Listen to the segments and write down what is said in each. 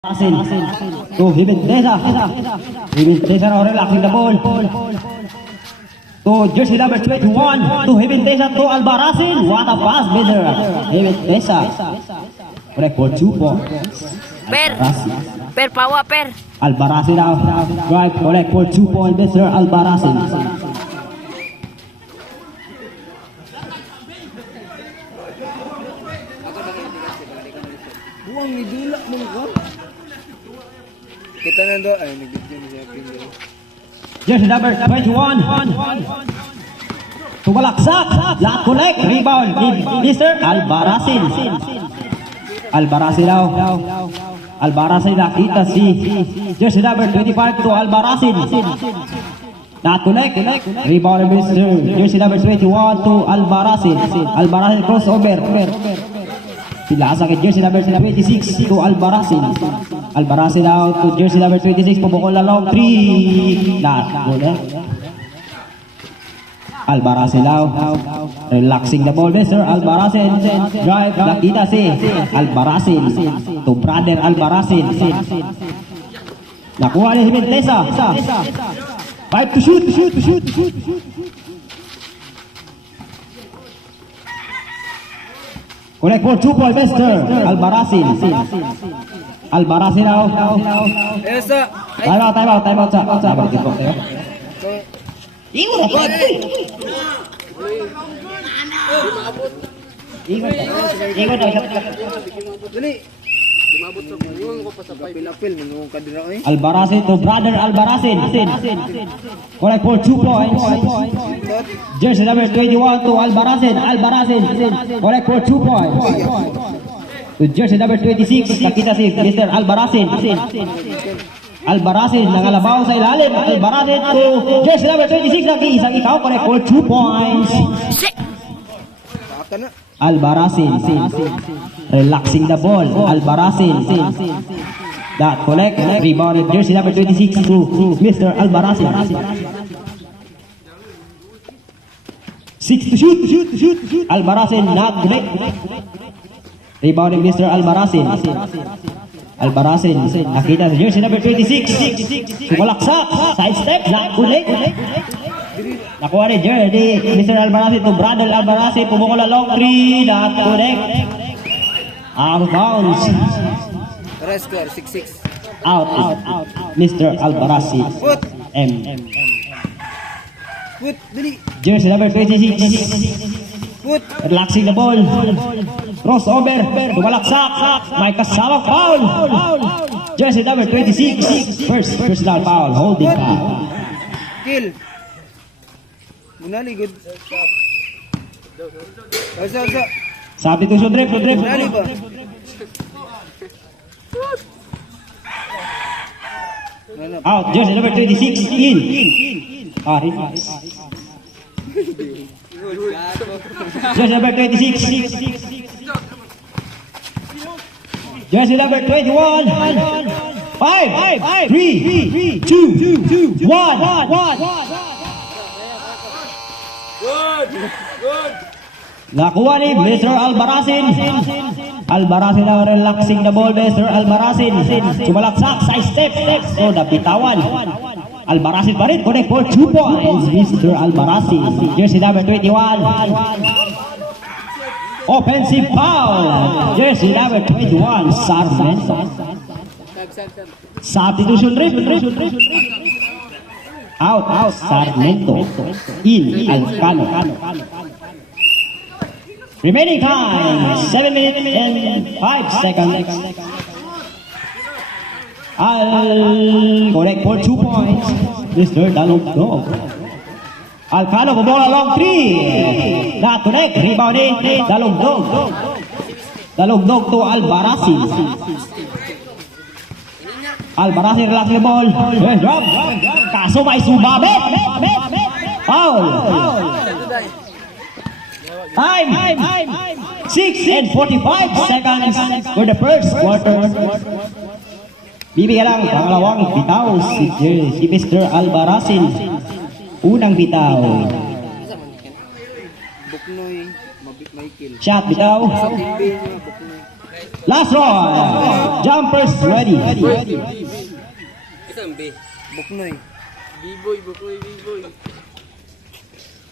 Asin to Hibintesa. Hibintesa now relaxing the ball. To jersey number 21 to Hibintesa to Albarazin. What a pass, Binder. Hibintesa. Correct for 2 points. Per, power, per. Albarazin now. Right, correct for 2 points, Mr. Albarazin. Buang ni dula mo ko. Kita na do ay nag-video ni siya pin. Jersey number 21 to Balaksak. Lot collect. Rebound. Mr. Albarazin. Albarazin now. Albarazin nakita si jersey number 25 to Albarazin. Not connect. Rebound Mr. jersey number 21 to Albarazin. Albarazin crossover. Pilasa kay jersey number 26 to Albarazin. Albarazin out to jersey number 26. Pumukol na long 3. Not connect. Albarazin out. Relaxing the ball, Mr. Albarazin. Drive. Nakita si Albarazin to brother Albarazin. Nakuha ni Hibintesa. 5 to shoot. Correct for 2 points, Mr. Albarazin. Albarazin now. Esa. Time out. Sabar dito. Iwan ako. Iwan daw. Dali. Dumabot sa kunyong ko pa sa apil mo kadira oy. Albarazin to brother Albarazin. Correct for 2 points. Jersey number 21 to Albarazin. Correct for 2 points. To jersey number 26, nakita si Mr. Albarazin. Albarazin nangalabaw sa ilalim. Albarazin to jersey number 26, nag-iisang ikaw. Correct for 2 points. Saka na. Albarazin relaxing the ball. Albarazin that collect. Rebound jersey number 26 to Mr. Albarazin. 6 to shoot. Albarazin not connect. Rebounding Mr. Albarazin. Albarazin nakita sa jersey number 26. Tumalaksak. Side step. Not connect. Nakuha ni jersey Mr. Albarazin to brother Albarazin. Pumukol na long 3. Not connect. Out of bounds. Rest score 6-6. Out. Mr. Albarazin. Put. M. Put dali. Jersey number 26. Put. Relaxing the ball. Crossover. Tumalaksak. May kasamang foul. Jersey number 26. First personal foul. Holding foul. Kill. Munali good. Asa. Substitution drip. Munali ba? Out. Jersey number 26. In. Reflex. Jersey number 26. Jersey number 21. 5, 3, 2, 1. Nakuha ni Mr. Albarazin. Albarazin now relaxing the ball, Mr. Albarazin. Sumalaksak, side step. So, napitawan. Albarazin pa rin. Connect for 2 points, Mr. Albarazin. Jersey number 21. Offensive foul. Jersey number 21, Sarmento. Substitution drip. Out, Sarmento. In, Alcano. Remaining time, 7 minutes and 5 seconds. Correct for 2 points, Mr. Dalugdog. Alcano bobola long 3. Not correct. Rebounding. Dalugdog to Albarazin. Albarazin relaxing the ball. Drop. Kaso may sumabit. Foul. Time 6 and 45 seconds for the first quarter. Bibigyan lang pangalawang bitaw si Mr. Albarazin. Unang bitaw. Buknoy, mabit may kill. Shot bitaw. Buknoy. Last round. Jumpers ready. Buknoy.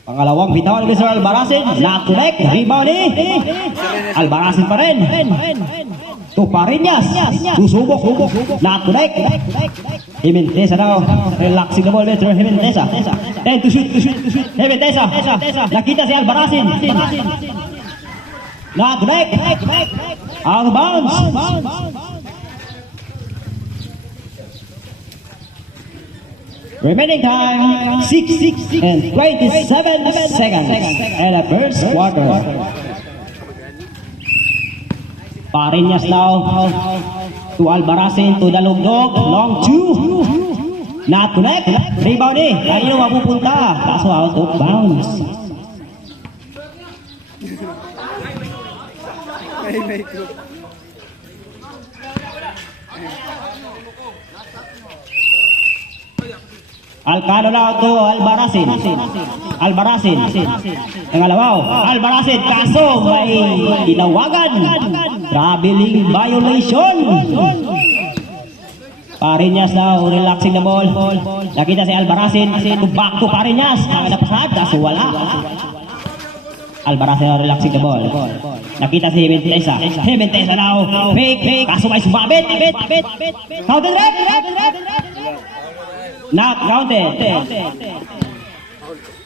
Pangalawang bitawan ni Mr. Albaracin. Knock-to-neck. Rebound ni Albaracin pa rin. Tuparinyas. Susubok. Knock-to-neck. Jimentesa daw. Relaxing the ball, Mr. Jimentesa. 10 to shoot. Jimentesa. Nakita si Albaracin. Knock-to-neck. Out of bounds. Remaining time 6 and 27 seconds in the first quarter. Parinyas now to Albaracin to the lugdog. Long two. Not connect. Rebound eh. Kanino mapupunta? Kaso out of bounds. May group. Alcano now to Albaracin. Pangalawa, Albaracin. Kaso may tinawagan. Traveling violation. Parinyas now, relaxing the ball. Nakita si Albaracin. Back to Parinyas. Nakadapasad. Kaso wala. Albaracin now, relaxing the ball. Nakita si Jimentesa now. Fake. Kaso may sumabit. Counted red. Not counted.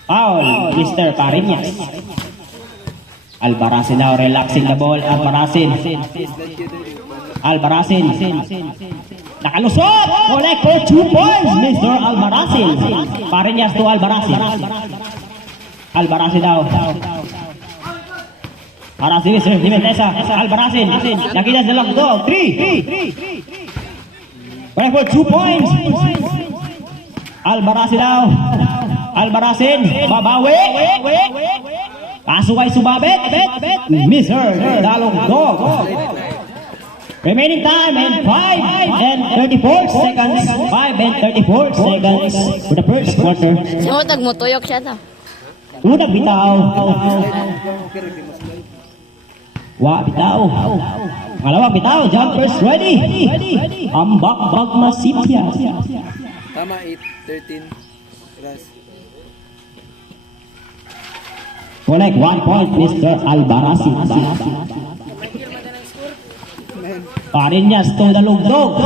Foul, Mr. Parinyas. Albaracin now relaxing the ball. Albaracin. Nakalusot. Collect for 2 points, Mr. Albaracin. Parinyas to Albaracin. Albaracin now. Para si Mr. Jimentesa. Albaracin. Nakita sa lang to. 3. Collect for 2 points. Albaracin daw. Albaracin. Babawi. Kaso ay sumabit. Mr. Dalong Dog. Remaining time and 5 and 34 seconds. 5 and 34 seconds for the first quarter. Sumutag mo, tuyok siya to. Unang bitaw. Bitaw. Pangalawang bitaw. Jumpers ready. Ambak-bak masipya. Tama, 8-13. Ras. Collect 1 point, Mr. Albaracin. Parinyas to the lugdog.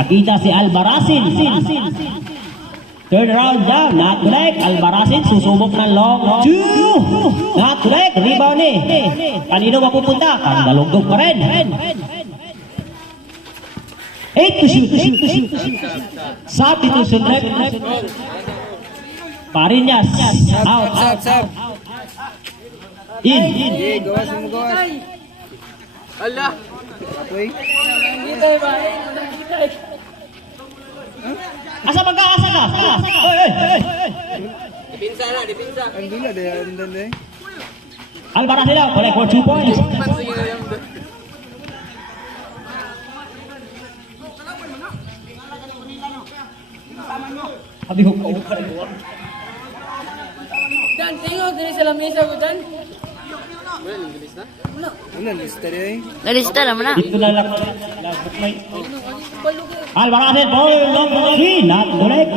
Nakita si Albaracin. Turn around down. Not collect. Albaracin susubok ng long 2. Not collect. Rebound ni. Kanino mapupunta? Kanda lugdog pa rin. 8 to shoot. Substitution rep. Parinyas. Out. Sab. In. Okay, gawas mo gawas. Allah. Okay. Asa magkaasa ka? Oy. Dipinsa. Ang dula dahil andan dahil. Albaracin daw. Collect for 2 points. Sabi ko pa rin. Dan, tingog din sa lamesa ko, Dan. Wala, lista rin. Nalista naman na. Dito na lang. Albaracin, ball number 3. Not correct.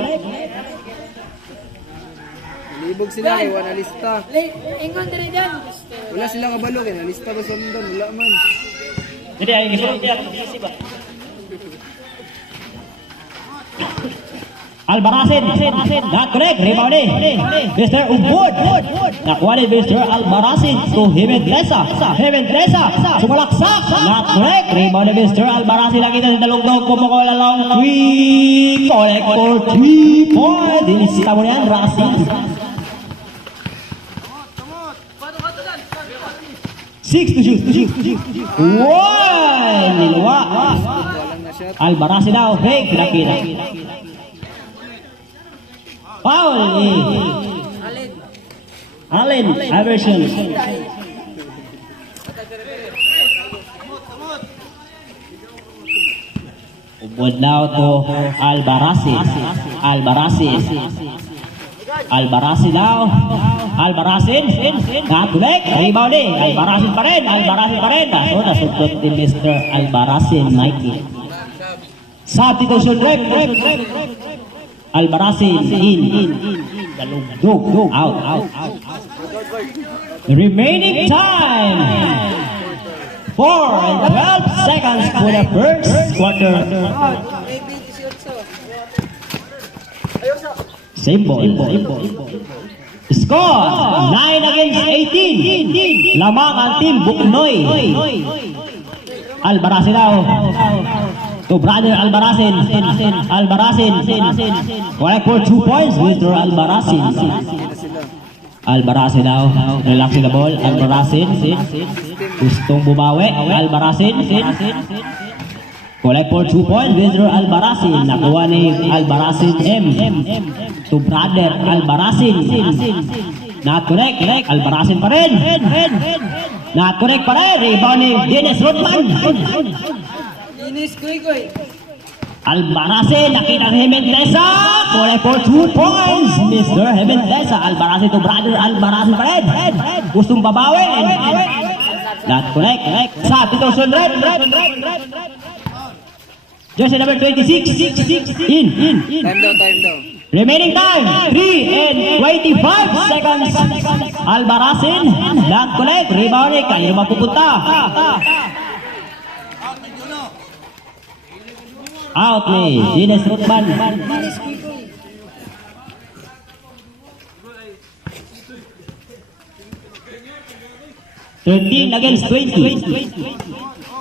Libog sila, iwan na lista. Ingon din Dan. Wala sila kabalo, kaya nalista ba sa mundan? Wala man. Jadi ay gisulod niya. Albaracin, not correct. Rebound ni Mr. Ubud. Nakuha ni Mr. Albaracin to Jimentesa. Sumalaksak. Not correct. Rebound ni Mr. Albaracin. Nakita sa dalugdog. Pumukola lang. 3. Collect for 3 points. Dinisita mo yan, Racing. 6 to shoot. 1. Niluwa. Walang na shot. Albaracin daw. Fake. Nakita. Foul ni Allen Iverson. Ubod now to Albaracin. Albarazin daw. Albarazin. Nakulik. Rebound eh. Albarazin pa rin. So, nasundot din Mr. Albarazin, Mikey. Substitution rep. Albarazin in. Dalugdog. Out. Remaining time. 4 and 12 seconds for the first quarter. Same ball. Score 9 against 18. Lamang ang team Buknoy. Albarazin daw. To brother Albarazin. Correct for 2 points, Mr. Albarazin. Albarazin daw. Relaxing the ball. Albarazin. Gustong bumawi. Albarazin. Collect for 2 points, Mr. Albarazin. Nakuha ni Albarazin M. To brother Albarazin. Not correct. Albarazin pa rin. Not correct pa rin. Rebound ni Dennis Rodman. Inis Kuy. Albarazin, nakita ni Jimeneza. Collect for 2 points, Mr. Jimeneza. Albarazin to brother Albarazin pa rin. Gustong babawi. Not correct. Substitution red. Jersey number 26. In. Time daw. Remaining time, 3 and 25 seconds. Albarazin, not correct. Rebound eh, kanino mapupunta? Out ni Dennis Rodman. Inis Kuy. 13 against 20.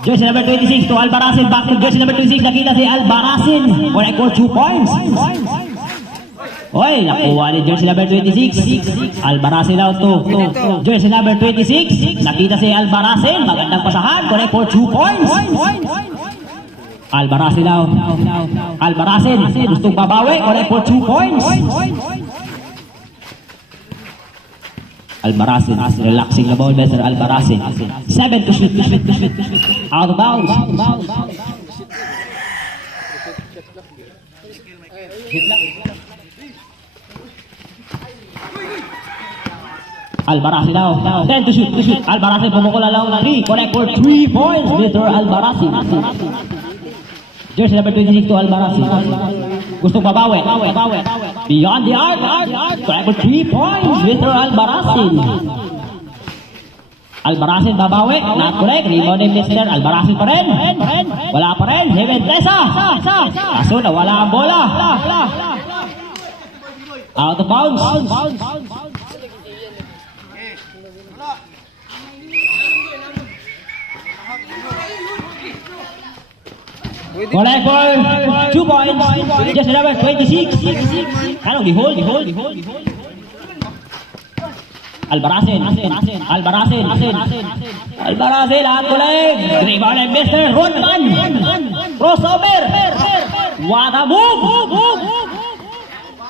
Jersey number 26 to Albarazin. Back to jersey number 26. Nakita si Albarazin. Correct for 2 points. Oy, nakuha ni jersey number 26. Albarazin daw to. Jersey number 26. Nakita si Albarazin. Magandang pasahan. Correct for 2 points. Albarazin daw. Albarazin. Gustong babawi. Correct for 2 points. Albarazin, relaxing the ball, Mr. Albarazin. 7 to shoot. Out of bounds. Albarazin daw. 10 to shoot. Albarazin pumukula lang ng 3. Connect for 3 points, Mr. Albarazin. Jersey number 26 to Albarazin. Gustong babawi. Beyond the arc. Connect for 3 points, Mr. Albarazin. Albarazin babawi. Not correct. Rebound ni Mr. Albarazin pa rin. Wala pa rin. Jimeneza. Kaso na wala ang bola. Out of bounds. Collect for 2 points. Just number 26. Kanong hold. Albarazin. At collect. Rebound ni Mr. Rodman. Crossover. What a move.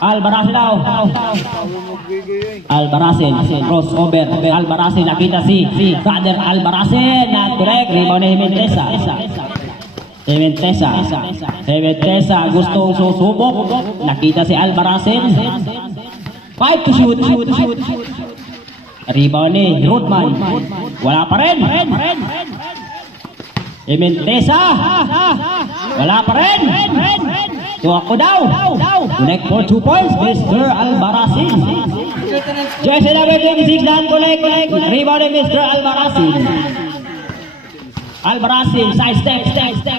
Albarazin daw. Albarazin. Crossover. Albarazin. Nakita si Brother Albarazin. At correct. Rebound ni Jimeneza gustong susubok. Nakita si Albarazin. 5 to shoot. Rebound ni Rodman. Wala pa rin. Jimeneza. Wala pa rin. So ako daw. Connect for 2 points, Mr. Albarazin. Jersey number 26 dan collect. Rebound ni Mr. Albarazin. Albarazin, side step.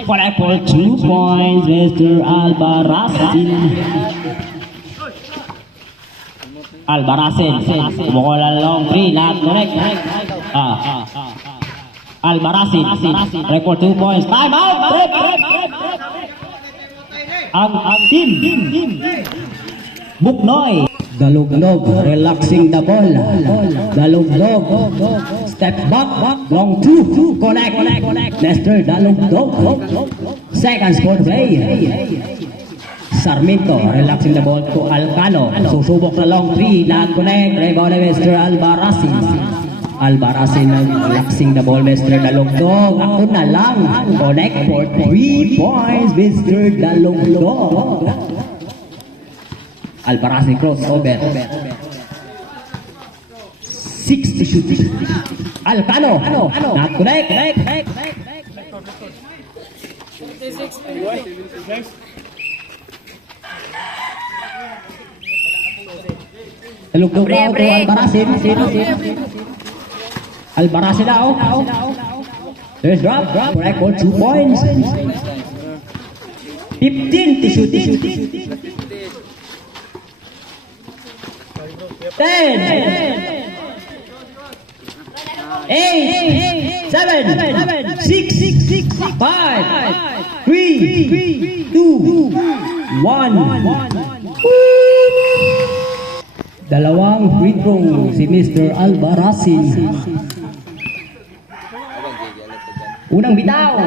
Collect for 2 points, Mr. Albarazin. Albarazin, kumukuha long 3, not correct. Albarazin, record 2 points. Time out, break. Ang team Buknoy. Dalugdog, relaxing the ball. Dalugdog, step back, long 2, connect. Mr. Dalugdog. Seconds for play. Sarmiento, relaxing the ball to Alcano. Susubok na long 3, not-connect. Rebound ni Mr. Albarazin. Albarazin, relaxing the ball, Mr. Dalugdog. Ako na lang. Connect for 3 points, Mr. Dalugdog. Albarazin crossover. 6 to shoot. Alcano. Not correct. Talugtog daw to Albarasin. Albarasin daw. There's drop. Correct for 2 points. 15 to shoot. 10. 8, 7, 6, 5, 3, 2, 1. Dalawang free throw si Mr. Albarazin. Unang bitaw.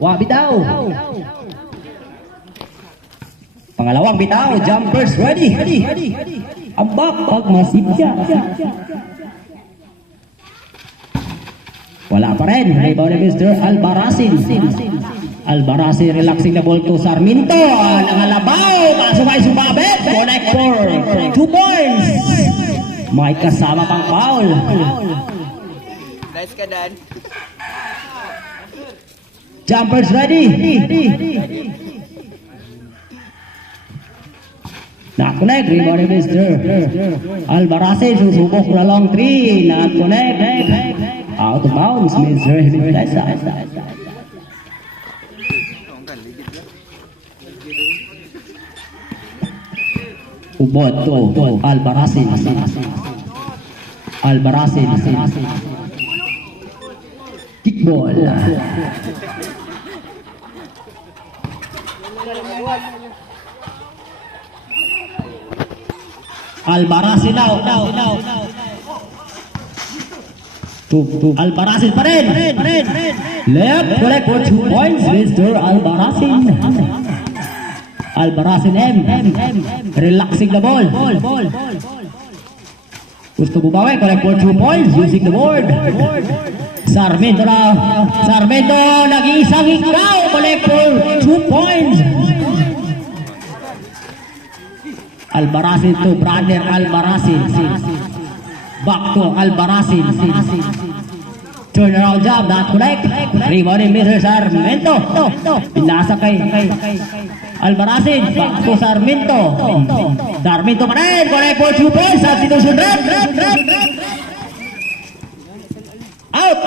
Bitaw. Pangalawang bitaw, jumpers ready. Ambak pagmasipya. Wala pa rin. Rebound ni Mr. Albarazin. Albarazin relaxing the ball to Sarmiento. Nangalabaw. Kaso may sumabit. Connector. 2 points. May kasama pang foul. Nice ka, Dan. Jumpers ready. Not-connect. Rebound ni Mr. Albarazin. Susubok na long 3. Not-connect. Out of bounds, Mr. Jimeneza. Ubod to Albarazin. Kickball. Albarazin now. Albarazin pa rin. Left, correct for 2 points, Mr. Albarazin. Albarazin M. Relaxing the ball. Gusto bumawi, correct for 2 points, using the board. Sarmiento na. Sarmiento, nag-iisang ikaw, correct for 2 points. Albarazin to brother Albarazin. Back to Albarazin. Turn around job, not correct. Rebound ni Mr. Sarmiento. Pinasa kay Albarazin. Back to Sarmiento. Sarmiento pa rin. Correct for 2 points. Substitution rep. Out.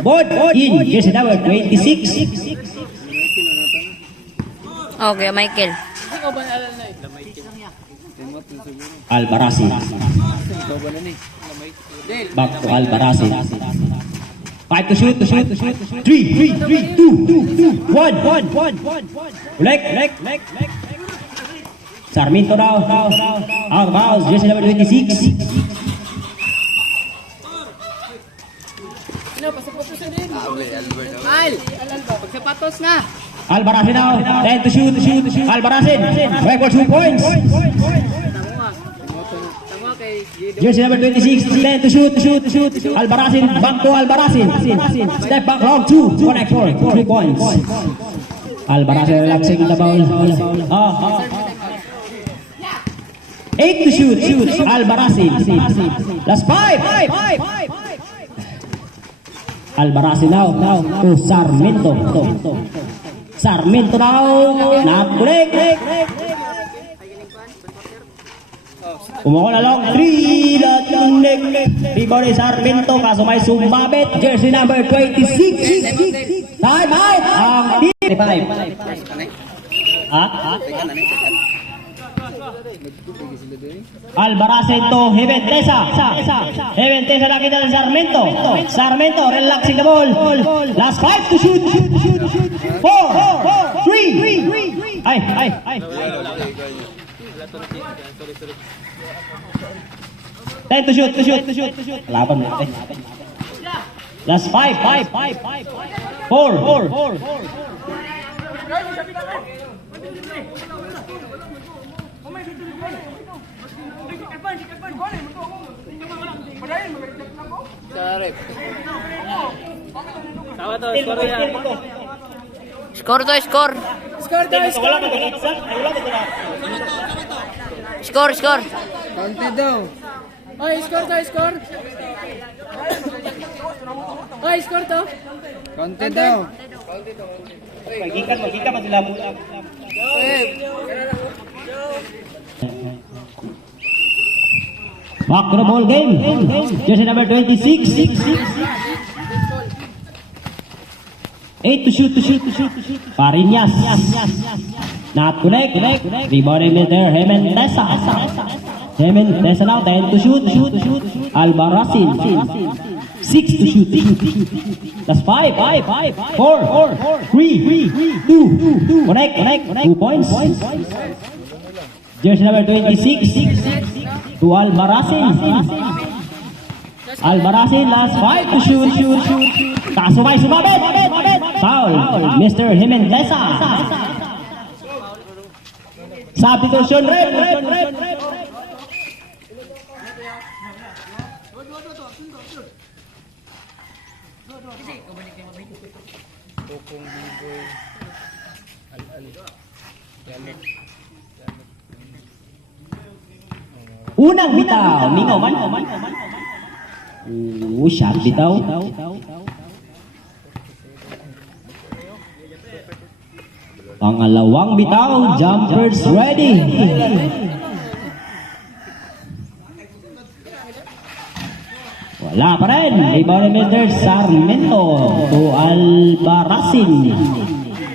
Board in. Jersey number 26. Okay, Michael. Albarazin. Back to Albarazin. 5 to shoot. 3, 2, 1. Lek. Sarmiento now. Out of bounds. Jersey number 26. Pagsapatos na. Albarazin now. 10 to shoot. Albarazin. Record 2 points. Jersey number 26. 10 to shoot. Albarazin. Back to Albarazin. Step back long 2. Connect for 3 points. Albarazin relaxing the ball. 8 to shoot. Albarazin. Last 5. Albarazin now to Sarmiento. Sarmiento now. Not break. Umuko na lang. 3. Latunek. Rebound ni Sarmiento. Kaso may sumabit. Jersey number 26. Time out. Ang 5. Albarazin to Heventesa. Heventesa nakita ng Sarmiento relaxing the ball. Last 5 to shoot. 4, 3. Ay. 10 to shoot. Laban natin. Last 5. 4. Score to, score. Score. Counted daw. Oy, score to, score. Oy, score to. Content daw. Magikan man sila muna. Back to the ball game. Jersey number 26. 8 to shoot. Parinyas. Not connect. Rebound in there. Hemendesa now. 10 to shoot. Albarracin. 6 to shoot. That's 5. 4. 3. 2. Connect. 2 points. Jersey number 26 to Albarracin. Last 5 to shoot. Sumabit. Foul. Mr. Hemendesa. Substitution red. Unang bitaw, Mingo man. Shot bitaw. Pangalawang bitaw, jumpers ready. Wala pa rin. Rebound ni Mr. Sarmiento to Albarracin.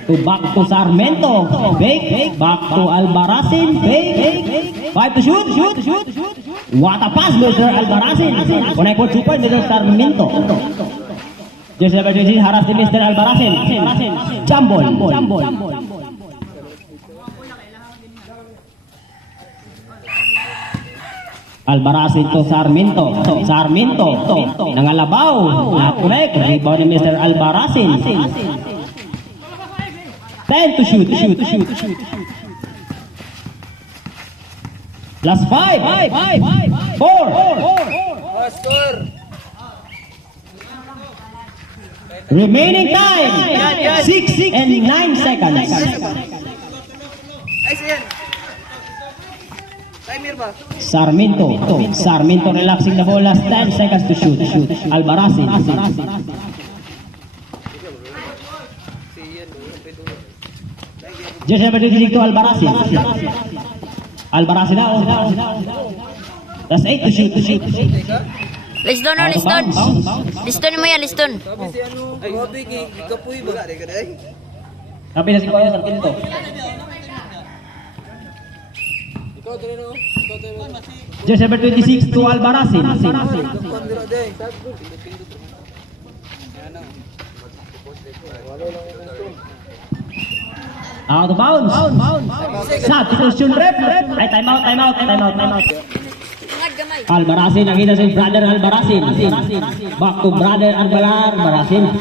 Back to Sarmiento. Fake. Back to Albarracin. Fake. 5 to shoot. What a pass, Mr. Albarracin. Connect for 2 points, Mr. Sarmiento. Jersey number 26 harap ni Mr. Albarracin. Jambol. Albarracin to Sarmiento. Nangalabaw. Correct. Rebound ni Mr. Albarracin. 10 to shoot. Plus 5. 4. Score. Remaining time. 6 and 9 seconds. Ay, siyan. Timer ba? Sarmiento relaxing the ball. Last 10 seconds to shoot. Albarracin. Jersey number 26 to Albarracin. Albarracin now. That's 8 to shoot. Liston. Liston mo yan, liston. Sabi si ano, grabe kay Kapoy ba? Sabi na si Kuya Sarmiento. Ikaw dali no. Jersey number 26 to Albarracin. Pandira day. Out of bounds. Substitution ref. Ay, time out. Albarracin, nakita si brother Albarracin. Back to brother Albarracin.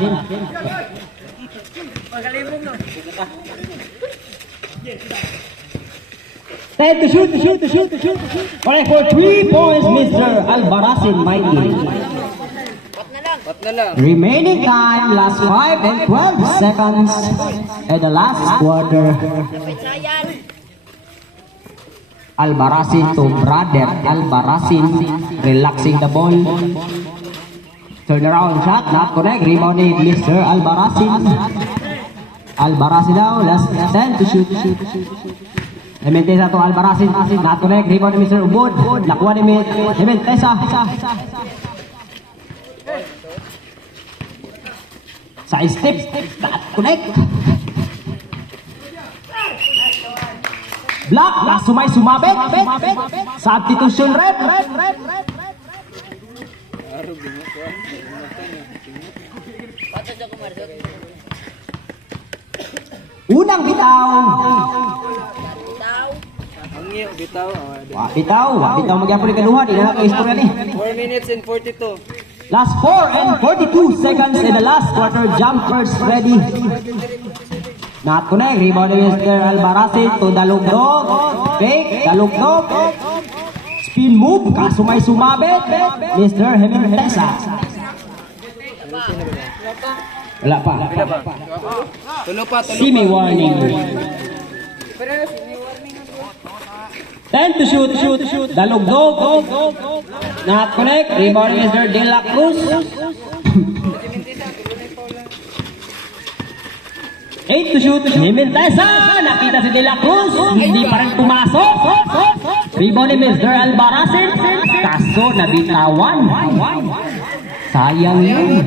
Time to shoot. Correct for 3 points, Mr. Albarracin, Mikey. Pat na lang. Remaining time, last 5 and 12 seconds at the last quarter. Albarracin to brother Albarracin, relaxing the ball. Turn around shot, not correct. Rebound ni Mr. Albarracin. Albarracin now, last 10 to shoot. Hemendesa to Albarracin, not correct. Rebound ni Mr. Ubod. Nakuha ni Hemendesa. Side step, not connect. Block, sumabit. Substitution red. Unang bitaw. Ang iyo, bitaw. Bitaw magyapon ni kaduha, di na ka-istorya ni. 4 minutes and 42. Last 4 and 42 seconds in the last quarter. Jumpers ready. Not connect. Rebound ni Mr. Albarracin to Dalugdog. Fake. Dalugdog. Spin move. Sumabit. Mr. Hemendesa. Wala pa. Tulo pa. Semi warning. 10 to shoot. Dalugdog. Nakakonect. Rebound ni Mr. De La Cruz. 8 to shoot. Ni Mintesa. Nakita si De La Cruz. Hindi pa rin pumasok. Rebound ni Mr. Albaracin. Kaso nabitawan. Sayang yun.